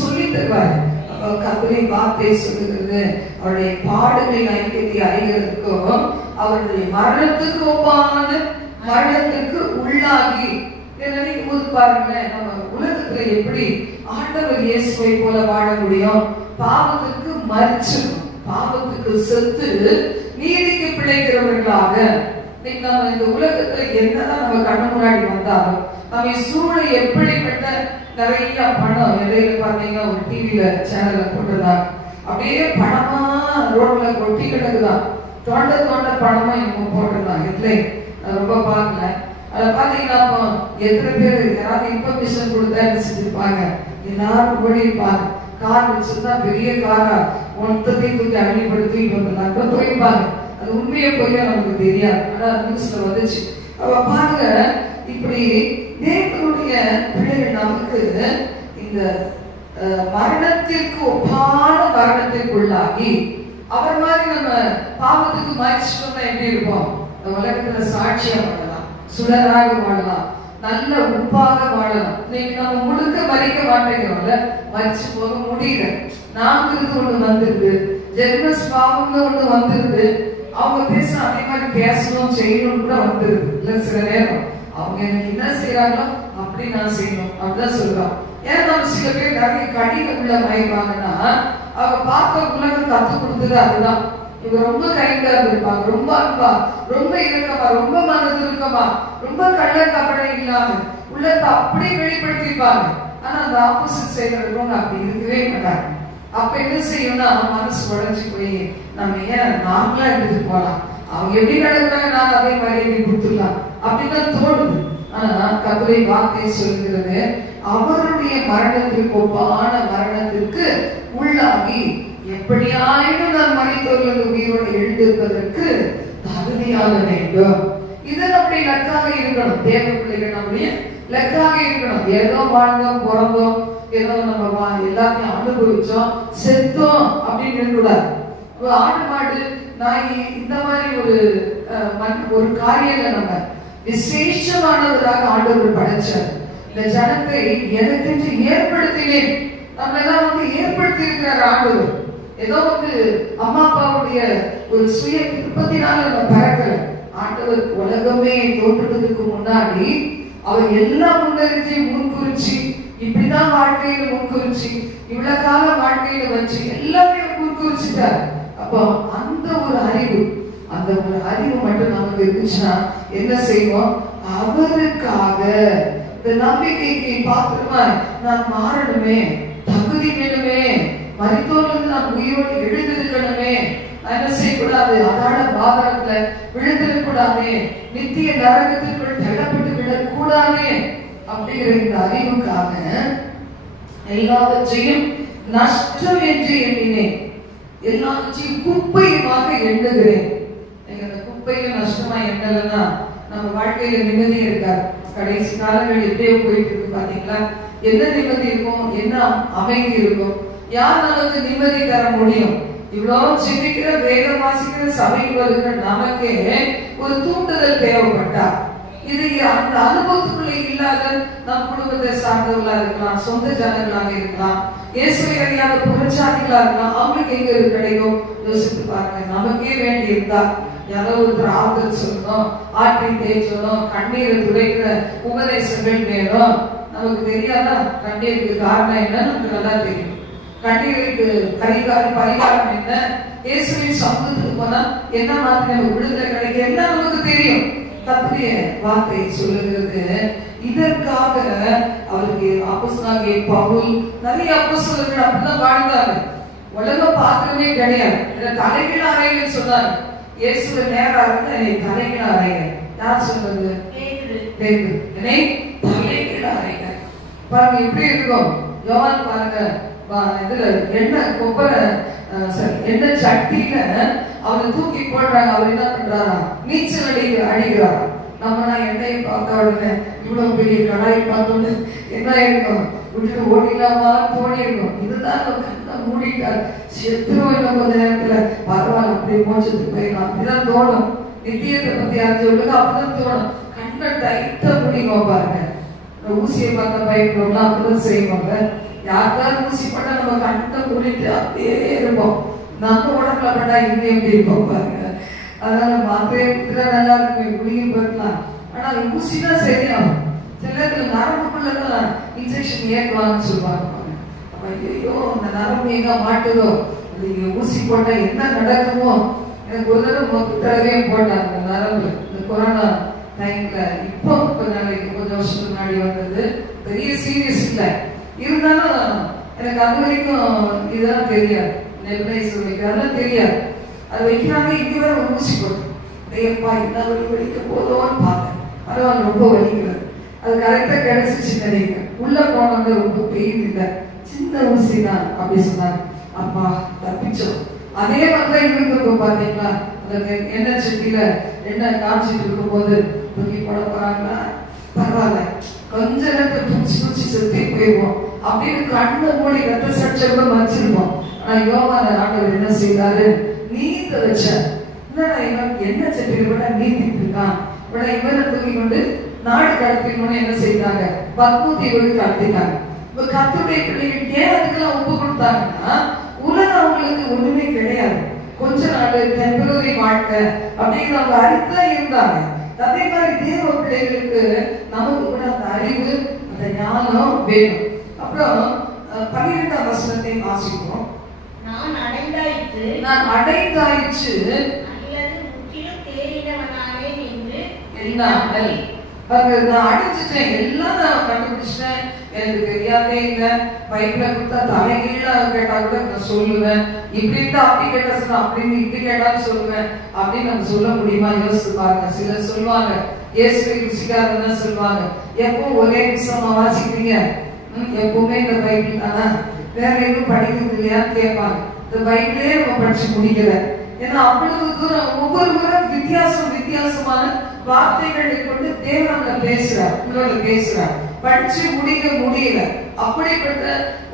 சொல்லி தருவாரு. அப்ப கர்த்தரின் வார்த்தை சொல்லுகிறது, அவருடைய பாடுகளின் ஐக்கியத்தை அறிகிறதுக்கும் அவருடைய மரணத்துக்கு ஒப்பான மரணத்துக்கு உள்ளாகி நினைக்கும் போது பாருங்களேன், நம்ம உலகத்துல எப்படி ஆண்டவர் இயேசுவை போல வாழ முடியும்? பாவத்துக்கு மரிச்சு, பாவத்துக்கு செத்து நீதிக்கு பிழைக்கிறவர்களாக நம்ம இந்த உலகத்துல என்னதான் நம்ம கண்ணு முன்னாடி வந்தாலும் நம்ம சூழ எப்படிப்பட்ட நிறைய பணம் இடையில பாத்தீங்கன்னா ஒரு டிவில சேனல்ல போட்டுருந்தாங்க. அப்படியே பணமா ரோட்ல கொட்டி கிடக்குதான், தோண்ட பணமா இவங்க போட்டிருந்தாங்க. இல்லை ரொம்ப பார்க்கல. அதை பாத்தீங்கன்னா அப்போ எத்தனை பேர் யாராவது இன்ஃபர்மேஷன் கொடுத்தா செஞ்சிருப்பாங்க, எல்லாரும் ஓடிப்பாங்க. கார் வச்சிருந்தா பெரிய காரா மொத்தத்தையும் தூக்கி அழிப்படுத்தி வந்துடலாம் போயிருப்பாங்க. அது உண்மையை போய் நமக்கு தெரியாது, ஆனா நியூஸ்ல வந்துச்சு. அவ பாருங்க, இப்படி தேவனுடைய பிள்ளைகள் நமக்கு இந்த மரணத்திற்கு ஒப்பான மரணத்திற்குள்ளாகி அவர் மாதிரி நம்ம பாவத்துக்கு மறிச்சிட்டோம்னா எப்படி இருப்போம்? உலகத்துல சாட்சியா வாழலாம், சுடராக வாழலாம், நல்ல உப்பாக வாழலாம். இன்னைக்கு நம்ம முழுக்க மறிக்க மாட்டேங்கிறோம்ல, மறிச்சு போக முடியல. நாங்கிறது ஒண்ணு வந்துருது, ஜென்மஸ் பாவம்னு ஒண்ணு வந்துருது. அவங்க பேச அதே மாதிரி பேசணும் செய்யணும் கூட வந்துருது. இல்ல சில நேரம் அவங்க எனக்கு என்ன செய்யறாங்களோ அப்படி நான் செய்யணும் அப்படிதான் சொல்றாங்க. ஏன்னா நம்ம சில பேர் நிறைய கடின உள்ள மயப்பாங்கன்னா அவங்க பார்த்த உலகம் கத்து கொடுத்தது அதுதான். இவங்க ரொம்ப கைண்டா இருந்திருப்பாங்க, ரொம்ப அன்பா, ரொம்ப இறக்கமா, ரொம்ப மனது இருக்கமா, ரொம்ப கள்ள கபடம் இல்லாம உள்ளத்தை அப்படியே வெளிப்படுத்திருப்பாங்க. ஆனா அந்த ஆப்போசிட் செய்யறவங்க அப்படி இருக்கவே மாட்டாங்க. அப்ப என்ன செய்யணும்னா மனசு உடஞ்சி போய் நம்ம ஏன் நாமளா எடுத்துட்டு போலாம், அவங்க எப்படி நடக்கிறாங்க நான் அதே மாதிரி கொடுத்துடலாம் அப்படிதான் தோணுது. ஆனா கர்த்தருடைய வார்த்தை சொல்கிறது, அவருடைய மரணத்திற்கு ஒப்பான மரணத்திற்கு உள்ளாகி எப்படியாயினும் நான் மனிதர்களுக்கு உயிரோடு எழுந்திருப்பதற்கு தகுதியாக வேண்டும். இதன் அப்படி லக்காக இருக்கணும். தேவ பிள்ளைகள் நம்முடைய லக்காக இருக்கணும். ஏதோ வாழ்ந்தோம், பிறந்தோம், ஏதோ நம்ம எல்லாத்தையும் அனுபவிச்சோம், செத்தோம் அப்படின்னு இருக்கக்கூடாது. ஆடு மாடு நாய் இந்த மாதிரி ஒரு காரியங்களை நம்ம விசேஷமானவராக ஆண்டவர் படைச்சார். இந்த ஜனத்தை எனக்கென்று ஏற்படுத்தினேன். நம்ம எல்லாம் ஏற்படுத்தி இருக்கிறார் ஆண்டவர். ஏதோ அம்மா அப்பாவுடைய ஒரு சுய விருப்பத்தினால நம்ம பிறக்கல. ஆண்டவர் உலகமே தோற்றுவதற்கு முன்னாடி அவர் எல்லாம் முன்னறிஞ்சு முன்குறிச்சு, இப்படிதான் வாழ்க்கையில முன்குறிச்சு, இவ்வளவு கால வாழ்க்கையில வச்சு எல்லாமே முன்குறிச்சுட்டார். அப்போ அந்த ஒரு அறிவு மட்டும் நமக்கு இருந்துச்சுன்னா என்ன செய்வோம்? அவருக்காக இந்த நம்பிக்கைக்கு பாத்திரமா நான் மாறணுமே, தகுதி வேணுமே, மரித்தோர்ல நான் உயிரோடு எழுந்திருக்கணுமே, என்ன செய்யக்கூடாது, அதான பாதகத்துல விழுந்திடக்கூடாது, நித்திய நரகத்திற்குள் தள்ளப்பட்டு விடக்கூடாது அப்படிங்கிற இந்த அறிவுக்காக எல்லாவற்றையும் நஷ்டம் என்று எண்ணினேன், எல்லாவற்றையும் குப்பையுமாக எண்ணுகிறேன். அந்த குப்பையும் நஷ்டமா எண்ணலன்னா நம்ம வாழ்க்கையில நிம்மதியே இருக்காது. கடைசி காலங்கள் எப்படியோ போயிட்டு இருக்கு பாத்தீங்களா? என்ன நிம்மதி இருக்கும், என்ன அமைதி இருக்கும்? யார் நமக்கு நிம்மதி தர முடியும்? இவ்வளவு சிந்திக்கிற வேதம் வாசிக்கிற சபைக்கு வருகிற நமக்கே ஒரு தூண்டுதல் தேவைப்பட்டா, இது அந்த அனுபவத்துக்குள்ள இல்லாத நம் குடும்பத்தை சார்ந்தவர்களா இருக்கலாம், சொந்த ஜனங்களாக இருக்கலாம், இயேசுவை அறியாத புறச்சாதிகளா இருக்கலாம். அவங்களுக்கு எங்க கிடைக்கும் யோசித்து பாருங்க. நமக்கே வேண்டி இருந்தா யாரோ ஒருத்தர் ஆறுதல் சொல்லணும், ஆற்றி தேய்ச்சணும், கண்ணீரை துடைக்கிற உபதேசங்கள் வேணும். நமக்கு தெரியாதா கண்ணீருக்கு காரணம் என்ன? நமக்கு நல்லா தெரியும். கண்ணீருக்கு பரிகாரம் என்ன? இயேசுவின் சமூகத்துக்கு போனா என்ன மாதிரி நமக்கு விடுதலை கிடைக்கும் என்ன நமக்கு தெரியும். கர்த்தருடைய வார்த்தை சொல்லுகிறது. இதற்காக அவருக்கு அப்போஸ்தலனாகிய பவுல், நிறைய அப்போஸ்தலர்கள் அப்படிதான் வாழ்ந்தாங்க. உலகம் பார்க்கவே கிடையாது. தலைகீழ அறைகள் சொன்னாங்க. இயேசுவை நேரா இருந்தா என்னை தலைகீழ அறைங்க. யார் சொல்றது? பேதுரு. என்னை தலைகீழ அறைங்க. பாருங்க எப்படி இருக்கும். யோவான் பாருங்க, இதுல எண்ணெய் கொப்பரை எண்ணெய் சட்டியில அவனை தூக்கி போடுறாங்க. அவர் என்ன பண்றாரா? நீச்சல் அடிக்கிறார். நம்ம எண்ணெயை பார்த்த உடனே இவ்வளவு பெரிய கடாயை பார்த்தோன்னு என்ன ஆயிருக்கும்? விட்டுட்டு ஓடிலாமான்னு தோணிருக்கும். இதுதான் கண்ணை மூடிட்டார். செத்துருவோம் இன்னும் கொஞ்ச நேரத்துல, பரவாயில்ல அப்படியே மோட்சத்துக்கு போயிடலாம் அப்படிதான் தோணும். நித்தியத்தை பத்தி அறிஞ்சவங்களுக்கு அப்படிதான் தோணும். கண்ணை டைட்டா முடியும் பாருங்க. ஊசியை பார்த்த பயப்படுறோம்னா அப்படிதான் செய்வாங்க. யாருக்காவது ஊசி பண்ணா நம்ம கண்ணை மூடிட்டு அப்படியே இருப்போம். நம்ம உடம்புல பண்ணா இன்னும் எப்படி இருப்போம் பாருங்க. அதனால மாத்திரையை கொடுத்துட்டா நல்லா இருக்குமே, குடியும் போயிடலாம். ஆனா ஊசி தான் சரியாகும். சில நேரத்துல நரம்புக்குள்ளதான் இன்ஜெக்ஷன் ஏற்கலாம்னு சொல்லுவாங்க. ஐயோ அந்த நரம்பு எங்க மாட்டுதோ, அது ஊசி போட்டா என்ன நடக்குமோ. எனக்கு ஒரு தடவை போட்டாங்க நரம்பு, இந்த கொரோனா டைம்ல. இப்போ கொஞ்ச வருஷத்துக்கு முன்னாடி வந்தது. பெரிய சீரியஸ் இல்லை, இருந்தாலும் எனக்கு அது வரைக்கும் இதெல்லாம் தெரியாது. நெல்லைசர் வைக்கிறதெல்லாம் தெரியாது. அது வைக்கிறாங்க. இங்க வேற ஒரு ஊசி போட்டு ஐயப்பா என்ன வலி வலிக்க போதோன்னு பார்த்தேன். பரவாயில்ல, ரொம்ப வலிக்கிறது. அது கரெக்டா கிடைச்சிச்சு நினைக்கிறேன். உள்ள போனவங்க ரொம்ப பெயின் இல்லை, சின்ன ஊசி தான் அப்படி சொன்னாங்க. அப்பா தப்பிச்சோம். அதே மாதிரிதான் இருந்திருக்கும் பாத்தீங்களா. அந்த எண்ணெய் சட்டியில எண்ணெய் காமிச்சிட்டு இருக்கும் போது தூக்கி போட போறாங்களா, பரவாயில்ல கொஞ்ச நேரத்தை தூச்சி செத்தே போயிடுவோம் அப்படின்னு கண்ணை மூடி ரத்த சச்சரவை வச்சிருப்போம். ஆனா யோவான ஆண்டவர் என்ன செய்தாரு? நீத்த வச்ச எண்ணெய் சட்டியில கூட நீத்திட்டு இருக்கான். இவனை தூக்கி கொண்டு நாடு கடத்தினோன்னு என்ன செய்தாங்க? பத்மூத்திகளுக்கு கடத்திட்டாங்க. இப்ப கர்த்தருடைய பிள்ளைகள் ஏன் அதுக்கெல்லாம் ஒப்பு கொடுத்தாங்கன்னா, உலகம் அவங்களுக்கு ஒண்ணுமே கிடையாது. கொஞ்ச நாள் டெம்பரரி வாழ்க்கை அப்படிங்கிற அவங்க அறிவுதான் இருந்தாங்க. அதே மாதிரி தேவ பிள்ளைகளுக்கு நமக்கு கூட அந்த அறிவு, அந்த ஞானம் வேணும். அப்புறம் 12ஆம் வசனத்தை வாசிப்போம். நான் அடைந்தாயிற்று அல்லது முற்றிலும் தேறினவனானேன் என்று எண்ணாமல். நான் அடைஞ்சிட்டேன், எல்லாம் நான் கண்டுபிடிச்சிட்டேன், எனக்கு தெரியாதே இல்லை. பைபிள கொடுத்தா தலைகீழா கேட்டா கூட நான் சொல்லுவேன். இப்படி இருந்தா அப்படி கேட்டா சொன்னா அப்படின்னு இப்படி கேட்டாலும் சொல்லுவேன் அப்படின்னு நம்ம சொல்ல முடியுமா? யோசிச்சு பாருங்க. சிலர் சொல்லுவாங்க இயேசுவை ருசிக்காரன்னு சொல்லுவாங்க. எப்போ ஒரே விஷயமா வாசிக்கிறீங்க? எப்பவுமே இந்த பைபிள் தானா, வேற எதுவும் படிக்கிறது இல்லையான்னு கேட்பாங்க. இந்த பைபிளே நம்ம படிச்சு முடிக்கல. ஏன்னா அவ்வளவு தூரம் ஒவ்வொருவரும் வித்தியாசமான வார்த்தைகளை கொண்டு தேவன் பேசுறார், உங்களோட பேசுறார். படிச்சு முடிக்க முடியல. அப்படிப்பட்ட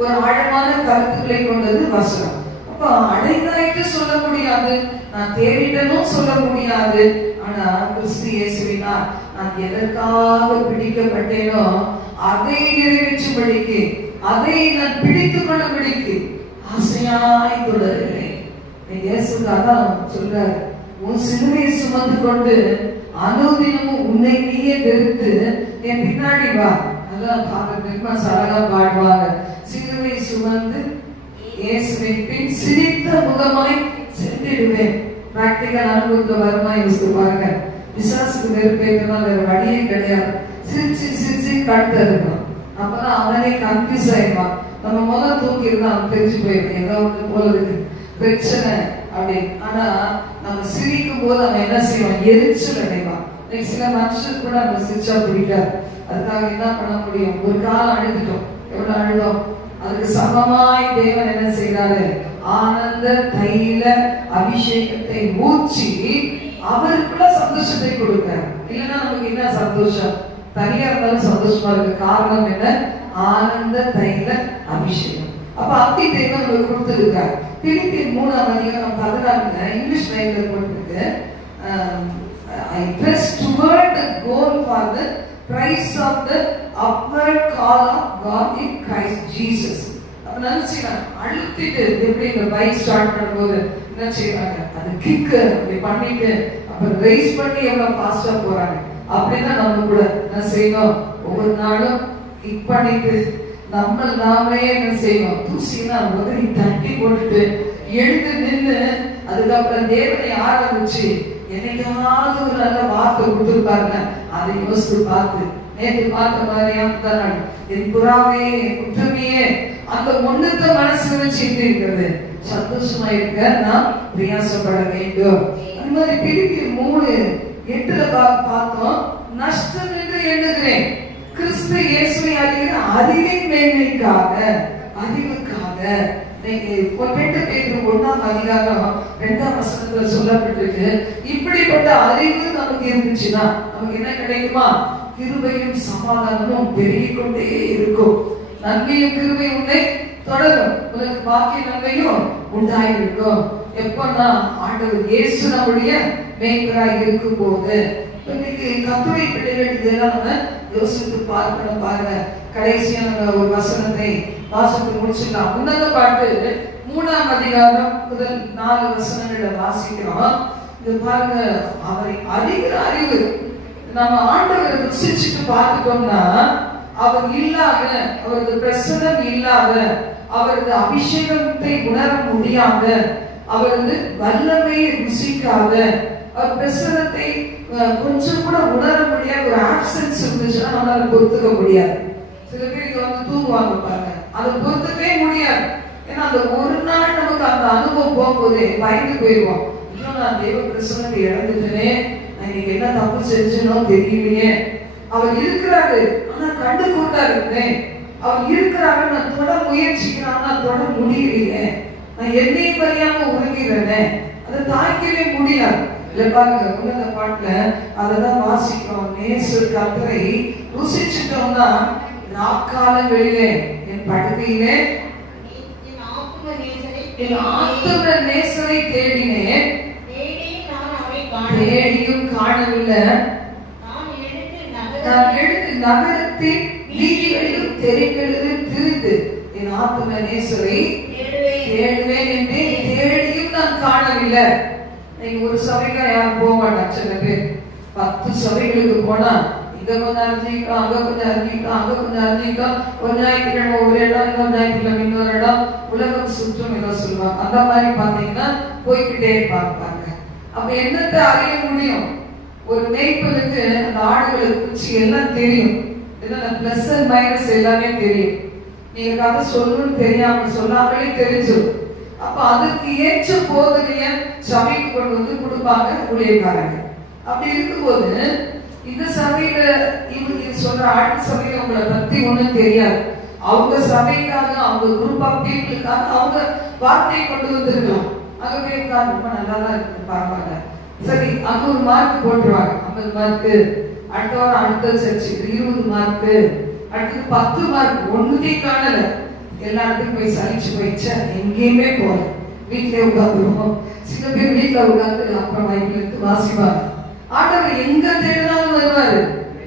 ஒரு ஆழமான கருத்துக்களை கொண்டது வசனம். அப்ப அடைந்தாயிட்டு சொல்ல முடியாது, நான் தேடிட்டனும் சொல்ல முடியாது. ஆனா கிறிஸ்து இயேசுவினா நான் எதற்காக பிடிக்கப்பட்டேனோ அதை நிறைவேற்றும்படிக்கு, அதை நான் பிடித்துக் கொள்ளும்படிக்கு ஆசையாய் தொடர்கிறேன். இயேசுக்காக சொல்றாரு, உன் சிலுவையை சுமந்து கொண்டு அனுதினமும் உன்னை நீயே வெறுத்து என் பின்னாடி வா. அதான் பார்க்க அழகா பாடுவாங்க. சிலுவை சுமந்து இயேசுவின் பின் சிரித்த முகமாய் சென்றிடுவேன். பிராக்டிகல் அனுபவத்துல வருமா யோசித்து பாருங்க. விசுவாசுக்கு வெறுப்பேற்றமா வேற வழியே கிடையாது. சிரிச்சு கடுத்த இருக்கணும். அப்பதான் அவனே கன்ஃபியூஸ் ஆயிடுவான். நம்ம முதல் தூக்கி இருந்தா அவன் தெரிஞ்சு போயிடும் ஏதாவது போல இருக்கு பிரச்சனை அப்படின்னு. ஆனா நம்ம சிரிக்கும் போது அவன் என்ன செய்வான்? எரிச்சல் அடைவான். சில மனுஷன் கூட நம்ம சிரிச்சா பிடிக்காது. அதுக்காக என்ன பண்ண முடியும்? ஒரு காலம் அழுதுட்டோம். எவ்வளவு அழுதோம்? அதுக்கு சமமாய் தேவன் என்ன செய்யறாரு? ஆனந்த தைல அபிஷேகத்தை ஊற்றி அவருக்குள்ள சந்தோஷத்தை கொடுக்கிறார். இல்லைன்னா நமக்கு என்ன சந்தோஷம்? தனியா இருந்தாலும் சந்தோஷமா இருக்கு. காரணம் என்ன? ஆனந்த தைல அபிஷேகம். அப்ப அப்படி தேவன் கொடுத்திருக்கார். பிலிப்பியர் 3ஆம் அதிகாரம் 14 இங்கிலீஷ் லைன்ல போட்டிருக்கு. I press toward the goal for the prize of the upward call of God in Christ Jesus. அப்ப நினைச்சீங்க அழுத்திட்டு எப்படி இந்த பைக் ஸ்டார்ட் பண்ணும்போது என்ன செய்யறாங்க? அது கிக் அப்படி பண்ணிட்டு அப்புறம் ரேஸ் பண்ணி எவ்வளவு ஃபாஸ்டா போறாங்க. அப்படிதான் நம்ம கூட என்ன செய்யணும்? ஒவ்வொரு நாளும் கிக் பண்ணிட்டு நம்ம நாமே என்ன செய்வோம்? தூசினா முதலி தட்டி போட்டுட்டு எழுந்து நின்று அதுக்கப்புறம் தேவனை ஆரம்பிச்சு என்னைக்காவது ஒரு நல்ல வார்த்தை கொடுத்துருப்பாருங்க. அதை யோசித்து பார்த்து நேற்று பார்த்த மாதிரியா என் புறாவே குற்றமையே அந்த ஒண்ணுத்த மனசு வச்சு இருக்கிறது சந்தோஷமா இருக்க நான் பிரயாசப்பட வேண்டும். அந்த மாதிரி பிலிப்பியர் 3:8 பார்த்தோம். நஷ்டம் என்று எண்ணுகிறேன், கிறிஸ்து இயேசுவை அறிகிற அறிவின் மேன்மைக்காக, அறிவுக்காக 2 பேதுரு 1ஆம் அதிகாரம் 2ஆம் வசனத்துல சொல்லப்பட்டிருக்கு, இப்படிப்பட்ட அறிவு நமக்கு இருந்துச்சுன்னா நமக்கு என்ன கிடைக்குமா? கிருபையும் சமாதானமும் பெருகிக் கொண்டே இருக்கும். நன்மையும் கிருபையும் உன்னை தொடரும். உனக்கு பாக்கிய நன்மையும் உண்டாயிருக்கும். எப்பன்னா ஆண்டவர் இயேசு நம்முடைய மேய்ப்பராய் இருக்கும் போது. இன்னைக்கு கர்த்தருடைய பிள்ளைகள் இதெல்லாம் நம்ம யோசித்து பார்க்கணும். பாருங்க, கடைசியா நம்ம ஒரு வசனத்தை வாசித்து முடிச்சுக்கலாம். உன்னத பாட்டு 3ஆம் அதிகாரம் முதல் 4 வசனங்களை வாசிக்கிறோம். இது பாருங்க, அவரை அறிகிற அறிவு நம்ம ஆண்டவரை ருசிச்சுட்டு பார்த்துட்டோம்னா, அவர் இல்லாத, அவரது பிரசனம் இல்லாத, அவரது அபிஷேகத்தை உணர முடியாத, அவரது வல்லமையை ருசிக்காத, அவர் பிரசனத்தை கொஞ்சம் கூட உணர முடியாத ஒரு ஆப்சன்ஸ் இருந்துச்சுன்னா நம்மளால பொறுத்துக்க முடியாது. சில பேர் இங்க வந்து தூங்குவாங்க பாருங்க, அதை பொறுத்துக்கவே முடியாது. ஏன்னா அந்த ஒரு நாள் நமக்கு அந்த அனுபவம் போகும்போது பயந்து போயிடுவோம். இன்னும் நான் தெய்வ பிரசனத்தை இழந்துட்டேனே, நான் இன்னைக்கு என்ன தப்பு செஞ்சனோ தெரியலையே. அவர் இருக்கிறாரு, ஆனா கண்டு கூட்டா இருக்கிறேன். அவர் இருக்கிறாரு, நான் தொட முயற்சிக்கிறான், நான் தொட முடியலையே. நான் என்னையும் அறியாம உருகிறேனே, அதை தாய்க்கவே முடியாது. இல்ல பாருங்க, உன்னத பாட்டுல அததான் வாசிக்கிறோம். நேசர் கர்த்தரை ருசிச்சுட்டோம்னா, நாக்காலங்களிலே என் படுக்கையிலே என் ஆத்தும நேசரை தேடினேன், தேடியும் காணவில்லை. நான் எடுத்து நகரத்தின் வீதிகளிலும் தெருக்களிலும் திரிந்து என் ஆத்தும நேசரை தேடுவேன் என்று தேடியும் நான் காணவில்லை. நீங்க ஒரு சபைக்கா யாரும் போக மாட்டாங்க. சில பேர் 10 சபைகளுக்கு போனா இங்க கொஞ்சம் அறிஞ்சிக்கலாம், அங்க கொஞ்சம் அறிஞ்சிக்கலாம், அங்க கொஞ்சம் அறிஞ்சிக்கலாம். ஒரு ஞாயிற்றுக்கிழமை ஒரு இடம், இன்னொரு ஞாயிற்றுக்கிழமை இன்னொரு இடம், உலகம் சுற்றும் ஏதோ சொல்லுவாங்க. அந்த மாதிரி பாத்தீங்கன்னா போய்கிட்டே இருப்பாங்க. அப்ப என்னத்தை அறிய முடியும்? ஒரு மேய்ப்பனுக்கு அந்த ஆடுகளை குறிச்சு எல்லாம் தெரியும். பிளஸ் அண்ட் மைனஸ் எல்லாமே தெரியும். நீங்க கதை சொல்லணும்னு தெரியாம சொல்லாமலே தெரிஞ்சிடும். அப்ப அதுக்கு ஏற்ற போதனைய சபைக்கு கொண்டு வந்து கொடுப்பாங்க ஊழியக்காரங்க. அப்படி இருக்கும்போது இந்த சபையில இவங்க சொல்ற அடுத்த சபையில உங்களை பத்தி ஒண்ணும் தெரியாது. அவங்க சபைக்காக, அவங்க குரூப் ஆஃப் பீப்புளுக்காக அவங்க வார்த்தையை கொண்டு வந்திருக்கலாம். அங்க போய் ரொம்ப நல்லா தான் இருக்கு, பரவாயில்ல, சரி அங்க ஒரு மார்க் போட்டுருவாங்க. 50 மார்க்கு, அடுத்த வாரம் அடுத்த சர்ச்சுக்கு 20 மார்க்கு, அடுத்தது 10 மார்க். ஒண்ணுத்தையும் காணல. எல்லா இடத்துக்கும் போய் சலிச்சு போயிடுச்சா, எங்கேயுமே போல, வீட்டிலே உட்காந்துருவோம். சில பேர் வீட்டுல உட்காந்து அப்புறம் பைபிள் எடுத்து வாசிப்பாங்க. ஆண்டவர் எங்க தேடினாலும் வருவாரு.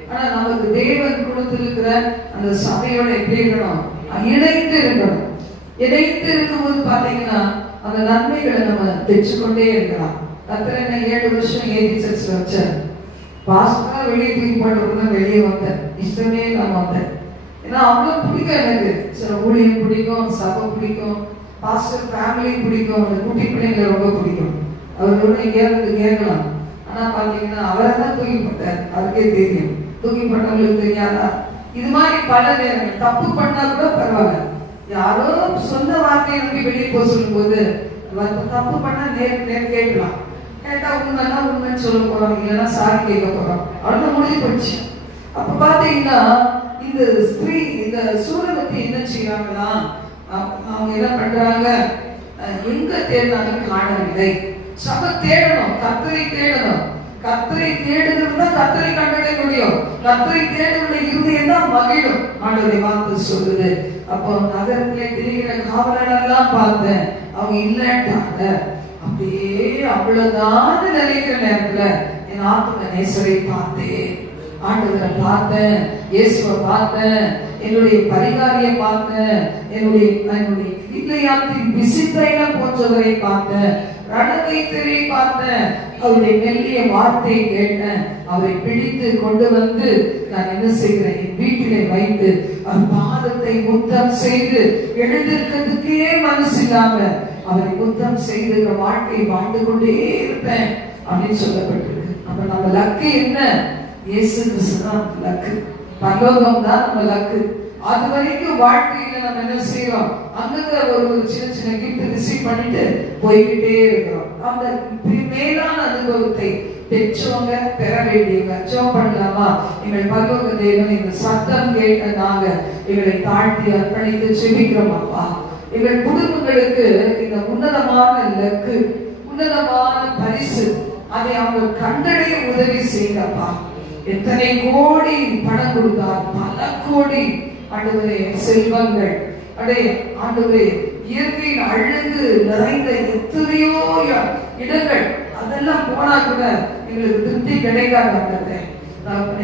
ஆனா நமக்கு தேவன் கொடுத்திருக்கிற அந்த சபையோட எப்படி இருக்கணும்? இணைந்து இருக்கணும். இணைந்து இருக்கும்போது பாத்தீங்கன்னா அந்த நன்மைகளை நம்ம பெற்றுக்கொண்டே இருக்கலாம். கர்த்தர் என்ன 7 வருஷம் ஏதி சர்ச்ல வச்சார். பாஸ்டரா வெளியே தூக்கி போட்டோம்னா வெளியே வந்தேன், இஷ்டமே நான் வந்தேன். ஏன்னா அவ்வளவு பிடிக்கும் எனக்கு. சில ஊழியம் பிடிக்கும், சபை பிடிக்கும், பாஸ்டர் ஃபேமிலி பிடிக்கும், குட்டி பிள்ளைங்களை ரொம்ப பிடிக்கும். அவர்களோட எங்கேயாவது கேட்கலாம். ஆனா பாத்தீங்கன்னா அவரை தான் தூக்கி போட்டார், அதுக்கே தெரியும். தூக்கி போட்டவங்களுக்கு தெரியாதா? இது மாதிரி பல நேரங்கள் தப்பு பண்ணா கூட பரவாயில்ல, யாரோ சொந்த வார்த்தையை நம்பி வெளியே போக சொல்லும் போது தப்பு பண்ணா நேருக்கு கேட்கலாம். கேட்டா உண்மைன்னா உண்மைன்னு சொல்ல போறோம், இல்லைன்னா சாரி கேட்க போறோம், அவ்வளவு முடிவு போச்சு. அப்ப பாத்தீங்கன்னா இந்த ஸ்திரீ, இந்த சூரவதி என்ன செய்யறாங்கன்னா, அவங்க என்ன பண்றாங்க, எங்க தேடினாலும் காணவில்லை. சபை தேடணும், கர்த்தரை தேடணும். கர்த்தரை தேடுகிறதா கர்த்தரை கண்டடைய முடியும். கர்த்தரை தேடுகிற இருதயம் தான் மகிழும். ஆண்டவருடைய வார்த்தை சொல்லுது. அப்போ நகரத்திலே திரிகிற காவலரெல்லாம் பார்த்தேன், அவங்க இல்லட்டாங்க. அப்படியே அவ்வளவுதான் நினைக்கிற நேரத்துல என் ஆத்தும நேசரை பார்த்தேன், ஆண்டவரை பார்த்தேன், இயேசுவை பார்த்தேன், என்னுடைய பரிகாரியை பார்த்தேன், என்னுடைய கிளையாத்தின் விசித்தையில போன்றவரை பார்த்தேன், ரணகைத்தரை பார்த்தேன், அவருடைய மெல்லிய வார்த்தையை கேட்டேன். அவரை பிடித்து கொண்டு வந்து நான் என்ன செய்கிறேன், என் வீட்டிலே வைத்து அவர் பாதத்தை முத்தம் செய்து எழுந்திருக்கிறதுக்கே மனசு இல்லாம அவரை முத்தம் செய்து வாழ்க்கையை வாழ்ந்து கொண்டே இருப்பேன் அப்படின்னு சொல்லப்பட்டிருக்கு. அப்ப நம்ம லக்கு என்ன? இயேசு கிறிஸ்து தான் லக்கு, பரலோகம் தான் நம்ம லக்கு. அது வரைக்கும் வாழ்க்கையில நம்ம என்ன செய்யறோம், அங்க ஒரு சின்ன சின்ன கிஃப்ட் ரிசீவ் பண்ணிட்டு போய்கிட்டே இருக்கிறோம். அந்த மேலான அனுபவத்தை பெற்றவங்க பெற வேண்டியவங்க ஜெபம் பண்ணலாமா? எங்கள் பரலோக தேவன் இந்த சத்தம் கேட்ட நாங்க எங்களை தாழ்த்தி அர்ப்பணித்து ஜெபிக்கிறோம். அப்பா எங்கள் குடும்பங்களுக்கு இந்த உன்னதமான இலக்கு, உன்னதமான பரிசு, அதை அவங்க கண்டடைய உதவி செய்தப்பா. எத்தனை கோடி பணம் கொடுத்தார், பல கோடி ஆண்டவரே செல்வங்கள், ஆண்டவரே இயற்கையின் அழகு நிறைந்த எத்தனையோ இடங்கள், அதெல்லாம் போனா கூட எங்களுக்கு திருப்தி கிடைக்காது.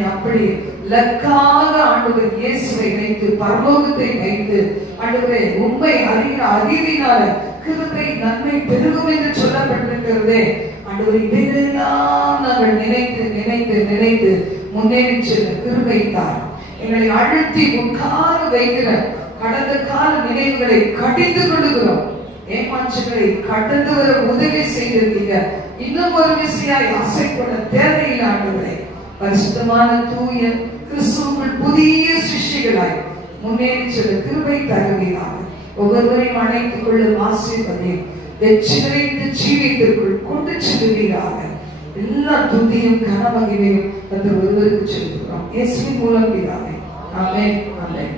அப்படி லக்காக ஆண்டவர் இயேசுவை வைத்து, பரலோகத்தை வைத்து, ஆண்டவரே உண்மை அறிகிற அறிவினால கிருபை நன்மை பெருகும் என்று சொல்லப்பட்டிருக்கிறதே. ஆண்டவர் இதையெல்லாம் நாங்கள் நினைத்து நினைத்து நினைத்து முன்னேறி செல்ல கிருபை தார். எங்களை அழுத்தி உட்கார வைக்கிற கடந்த கால நினைவுகளை கடிந்து கொள்ளுகிறோம். ஏமாற்றுகளை கடந்து வர உதவி செய்திருக்கீங்க. இன்னும் ஒரு விசையாய் ஆசைப்பட தேவையில்லை ஆண்டவரே. பரிசுத்தமான தூய கிறிஸ்துவுக்குள் புதிய சிஷ்யர்களாய் முன்னேறி செல்ல கிருபை தருவீராக. ஒவ்வொருவரையும் அணைத்துக் கொள்ளும் ஆசீர்வதியும் வெற்றி நிறைந்த ஜீவியத்திற்குள் கொண்டு செல்வீராக. எல்லா துதியும் கனமகிமையும் ஒருவருக்கு செலுத்துகிறோம். இயேசுவின் மூலம் பிதாவே. ஆமென். ஆமென்.